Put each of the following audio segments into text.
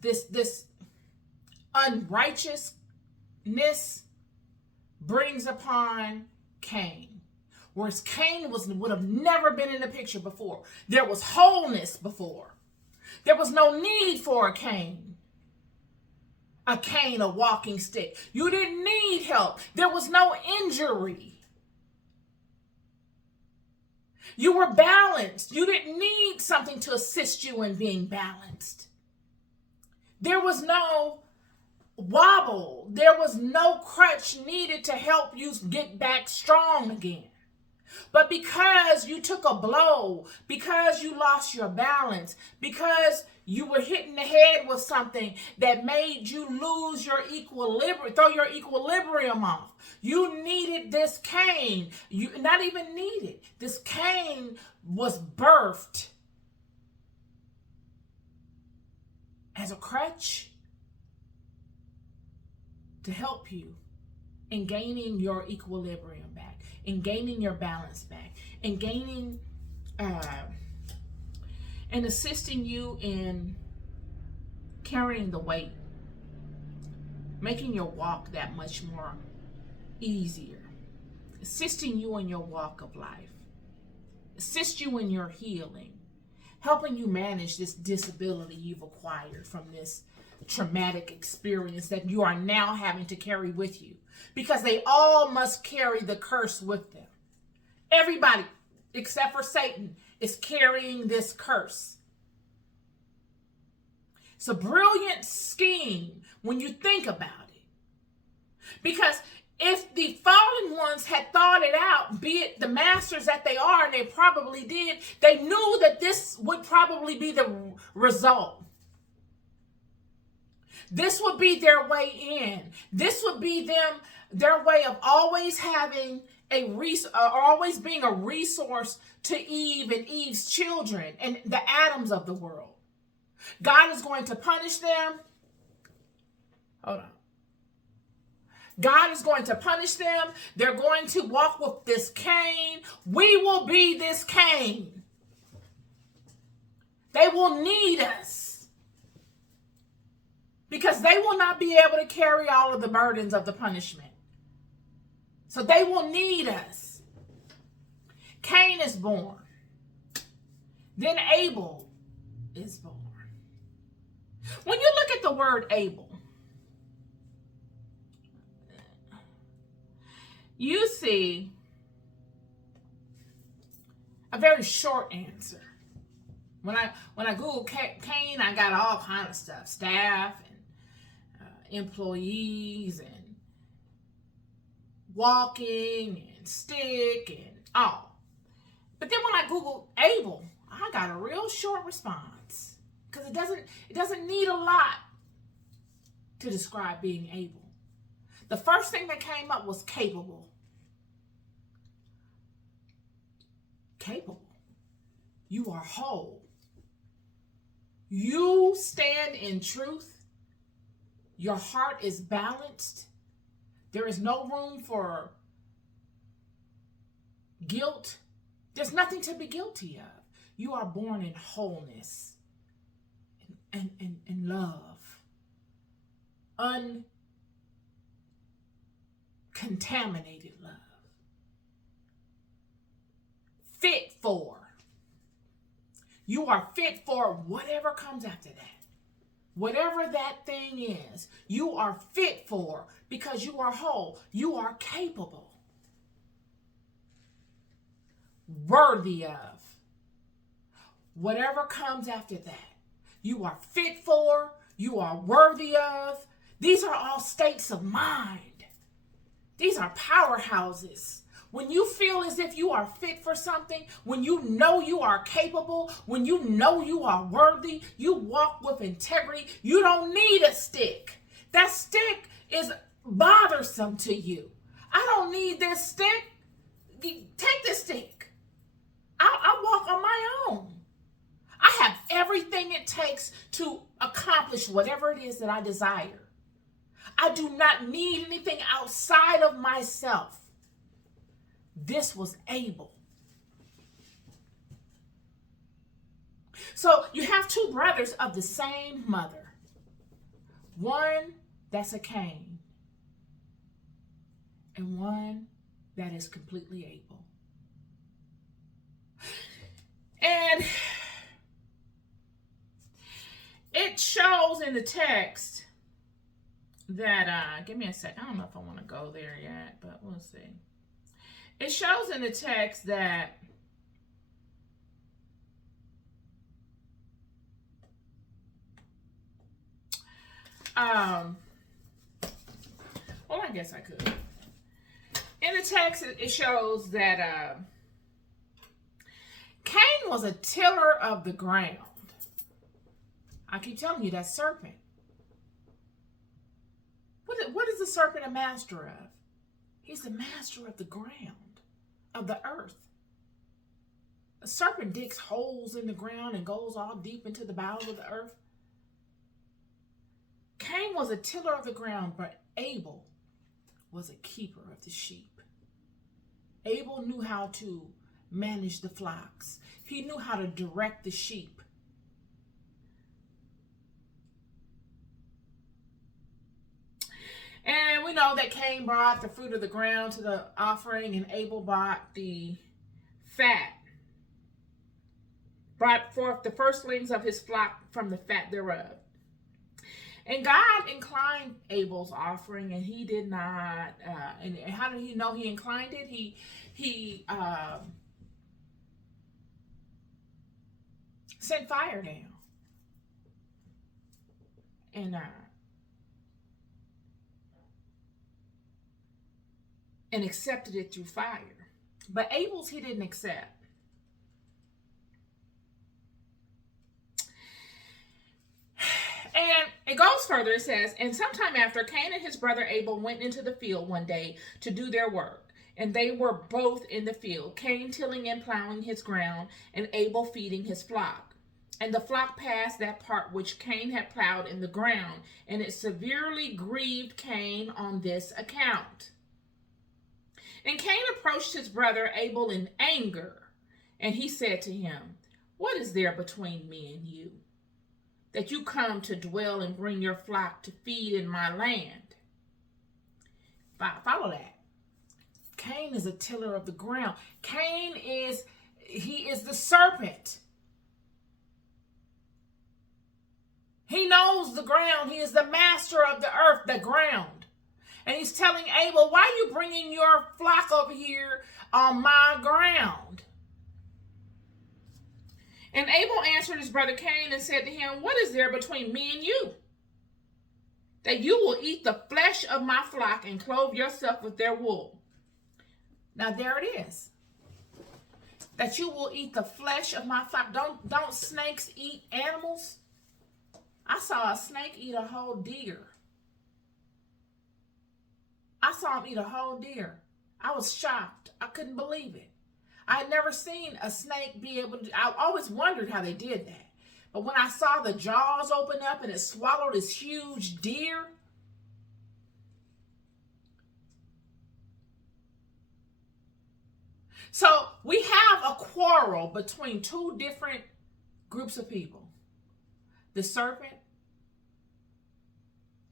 this unrighteousness brings upon Cain. Whereas Cain would have never been in the picture before. There was wholeness before. There was no need for a cane, a walking stick. You didn't need help. There was no injury. You were balanced. You didn't need something to assist you in being balanced. There was no wobble. There was no crutch needed to help you get back strong again. But because you took a blow, because you lost your balance, because you were hitting the head with something that made you lose your equilibrium, throw your equilibrium off, you needed this cane. You not even needed. This cane was birthed as a crutch to help you in gaining your equilibrium back, in gaining your balance back, in gaining and assisting you in carrying the weight, making your walk that much more easier, assisting you in your walk of life, assist you in your healing, helping you manage this disability you've acquired from this traumatic experience that you are now having to carry with you, because they all must carry the curse with them. Everybody, except for Satan, is carrying this curse. It's a brilliant scheme when you think about it. Because if the fallen ones had thought it out, be it the masters that they are, and they probably did, they knew that this would probably be the result. This would be their way in. This would be their way of always having always being a resource to Eve and Eve's children and the Adams of the world. God is going to punish them. Hold on. God is going to punish them. They're going to walk with this cane. We will be this cane. They will need us, because they will not be able to carry all of the burdens of the punishment. So they will need us. Cain is born. Then Abel is born. When you look at the word Abel, you see a very short answer. When I Google Cain, I got all kind of stuff, staff and employees and walking and stick and all. But then when I Google Abel, I got a real short response, because it doesn't need a lot to describe being able. The first thing that came up was capable. Capable. You are whole. You stand in truth. Your heart is balanced. There is no room for guilt. There's nothing to be guilty of. You are born in wholeness and love. Uncontaminated love. Fit for. You are fit for whatever comes after that. Whatever that thing is, you are fit for, because you are whole. You are capable. Worthy of. Whatever comes after that. You are fit for. You are worthy of. These are all states of mind. These are powerhouses. When you feel as if you are fit for something, when you know you are capable, when you know you are worthy, you walk with integrity. You don't need a stick. That stick is bothersome to you. I don't need this stick. Take the stick. I walk on my own. I have everything it takes to accomplish whatever it is that I desire. I do not need anything outside of myself. This was Abel. So you have two brothers of the same mother. One that's a Cain, and one that is completely Abel. And it shows in the text that, give me a second. I don't know if I want to go there yet, but we'll see. It shows in the text that well, I guess I could. In the text, it shows that Cain was a tiller of the ground. I keep telling you, that serpent. What is the serpent a master of? He's the master of the ground, of the earth. A serpent digs holes in the ground and goes all deep into the bowels of the earth. Cain was a tiller of the ground, but Abel was a keeper of the sheep. Abel knew how to manage the flocks. He knew how to direct the sheep. And we know that Cain brought the fruit of the ground to the offering, and Abel brought the fat, brought forth the firstlings of his flock from the fat thereof. And God inclined Abel's offering, and he did not. And how did he know he inclined it? He sent fire down, and accepted it through fire. But Abel's he didn't accept. And it goes further. It says, and sometime after, Cain and his brother Abel went into the field one day to do their work. And they were both in the field, Cain tilling and plowing his ground, and Abel feeding his flock. And the flock passed that part which Cain had plowed in the ground, and it severely grieved Cain on this account. And Cain approached his brother Abel in anger, and he said to him, what is there between me and you, that you come to dwell and bring your flock to feed in my land? Follow that. Cain is a tiller of the ground. Cain is the serpent. He knows the ground. He is the master of the earth, the ground. And he's telling Abel, why are you bringing your flock over here on my ground? And Abel answered his brother Cain and said to him, what is there between me and you, that you will eat the flesh of my flock and clothe yourself with their wool? Now there it is. That you will eat the flesh of my flock. Don't snakes eat animals? I saw a snake eat a whole deer. I saw him eat a whole deer. I was shocked. I couldn't believe it. I had never seen a snake be able to. I always wondered how they did that. But when I saw the jaws open up and it swallowed this huge deer, so we have a quarrel between two different groups of people, the serpent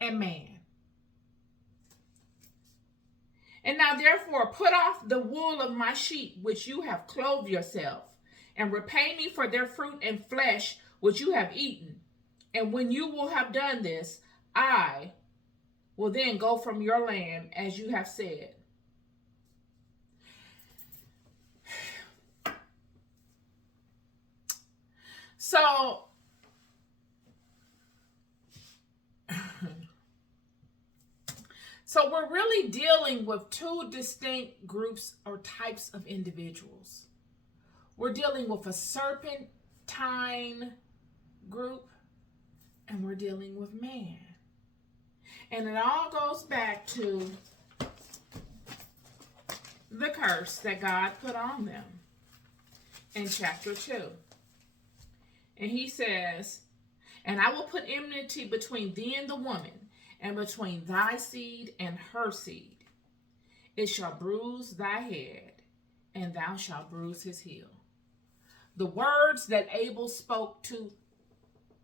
and man. And now therefore put off the wool of my sheep, which you have clothed yourself, and repay me for their fruit and flesh, which you have eaten. And when you will have done this, I will then go from your land, as you have said. So, so we're really dealing with two distinct groups or types of individuals. We're dealing with a serpentine group, and we're dealing with man. And it all goes back to the curse that God put on them in chapter 2. And he says, and I will put enmity between thee and the woman, and between thy seed and her seed. It shall bruise thy head, and thou shalt bruise his heel. The words that Abel spoke to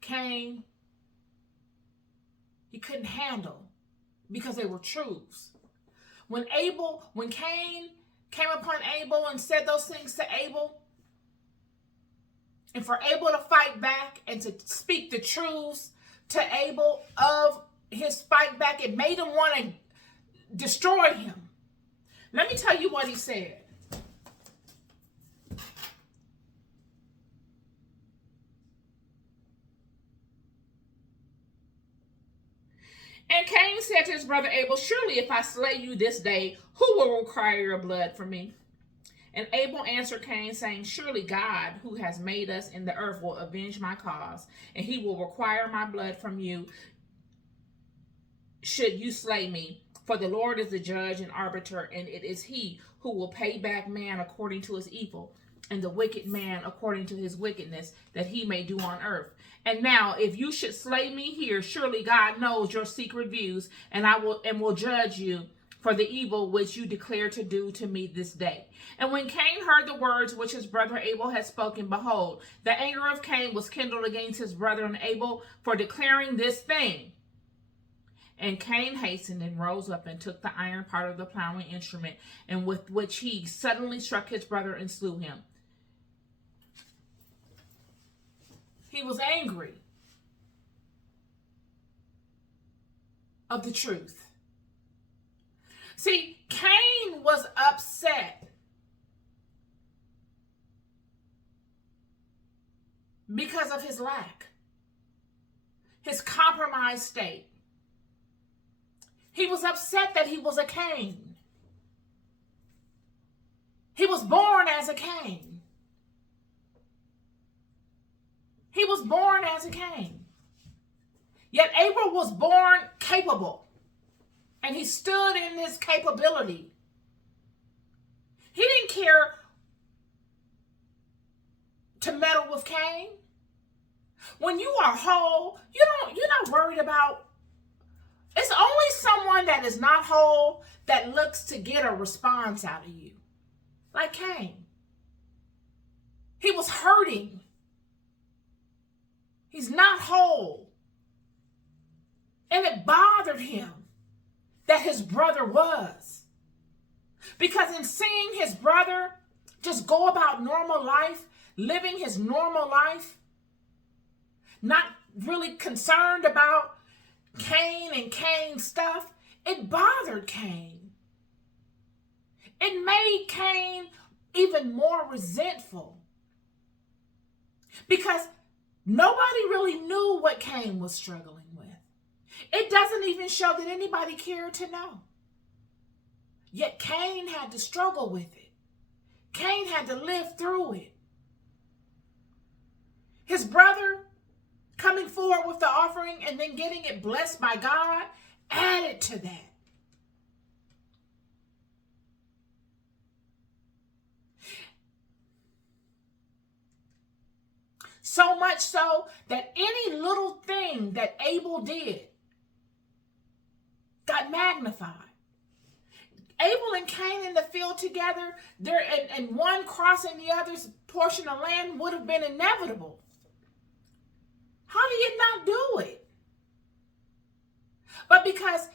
Cain, He couldn't handle because they were truths. When Cain came upon Abel and said those things to Abel, and for Abel to fight back and to speak the truths to Abel of his fight back, it made him want to destroy him. Let me tell you what he said. And Cain said to his brother Abel, surely if I slay you this day, who will require your blood from me? And Abel answered Cain, saying, surely God, who has made us in the earth, will avenge my cause, and he will require my blood from you, should you slay me. For the Lord is the judge and arbiter, and it is he who will pay back man according to his evil, and the wicked man according to his wickedness, that he may do on earth. And now, if you should slay me here, surely God knows your secret views, and will judge you for the evil which you declare to do to me this day. And when Cain heard the words which his brother Abel had spoken, behold, the anger of Cain was kindled against his brother Abel for declaring this thing. And Cain hastened and rose up and took the iron part of the plowing instrument, and with which he suddenly struck his brother and slew him. He was angry of the truth. See, Cain was upset because of his lack, his compromised state. He was upset that he was a Cain. He was born as a Cain. He was born as a Cain. Yet Abel was born capable. And he stood in his capability. He didn't care to meddle with Cain. When you are whole, you're not worried about. It's only someone that is not whole that looks to get a response out of you. Like Cain. He was hurting. He's not whole. And it bothered him that his brother was. Because in seeing his brother just go about normal life, living his normal life, not really concerned about Cain and Cain's stuff, it bothered Cain. It made Cain even more resentful. Because nobody really knew what Cain was struggling with. It doesn't even show that anybody cared to know. Yet Cain had to struggle with it. Cain had to live through it. His brother coming forward with the offering and then getting it blessed by God added to that. So much so that any little thing that Abel did got magnified. Abel and Cain in the field together, and one crossing the other's portion of land would have been inevitable. How do you not do it? But because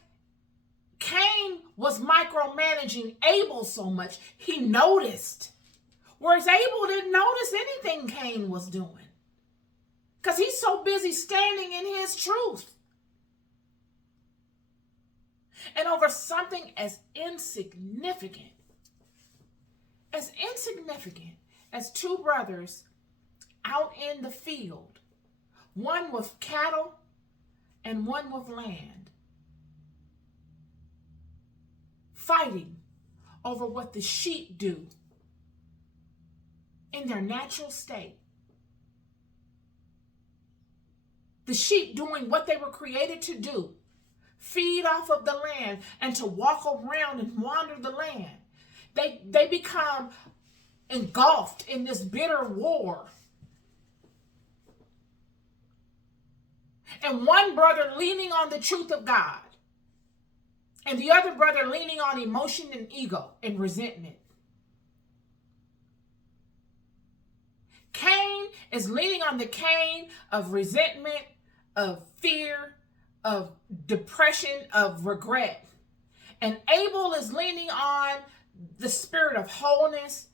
Cain was micromanaging Abel so much, he noticed. Whereas Abel didn't notice anything Cain was doing. Because he's so busy standing in his truth. And over something as insignificant as two brothers out in the field, one with cattle and one with land, fighting over what the sheep do in their natural state. The sheep doing what they were created to do, feed off of the land and to walk around and wander the land. They become engulfed in this bitter war. And one brother leaning on the truth of God, and the other brother leaning on emotion and ego and resentment. Cain is leaning on the Cain of resentment, of fear, of depression, of regret. And Abel is leaning on the spirit of wholeness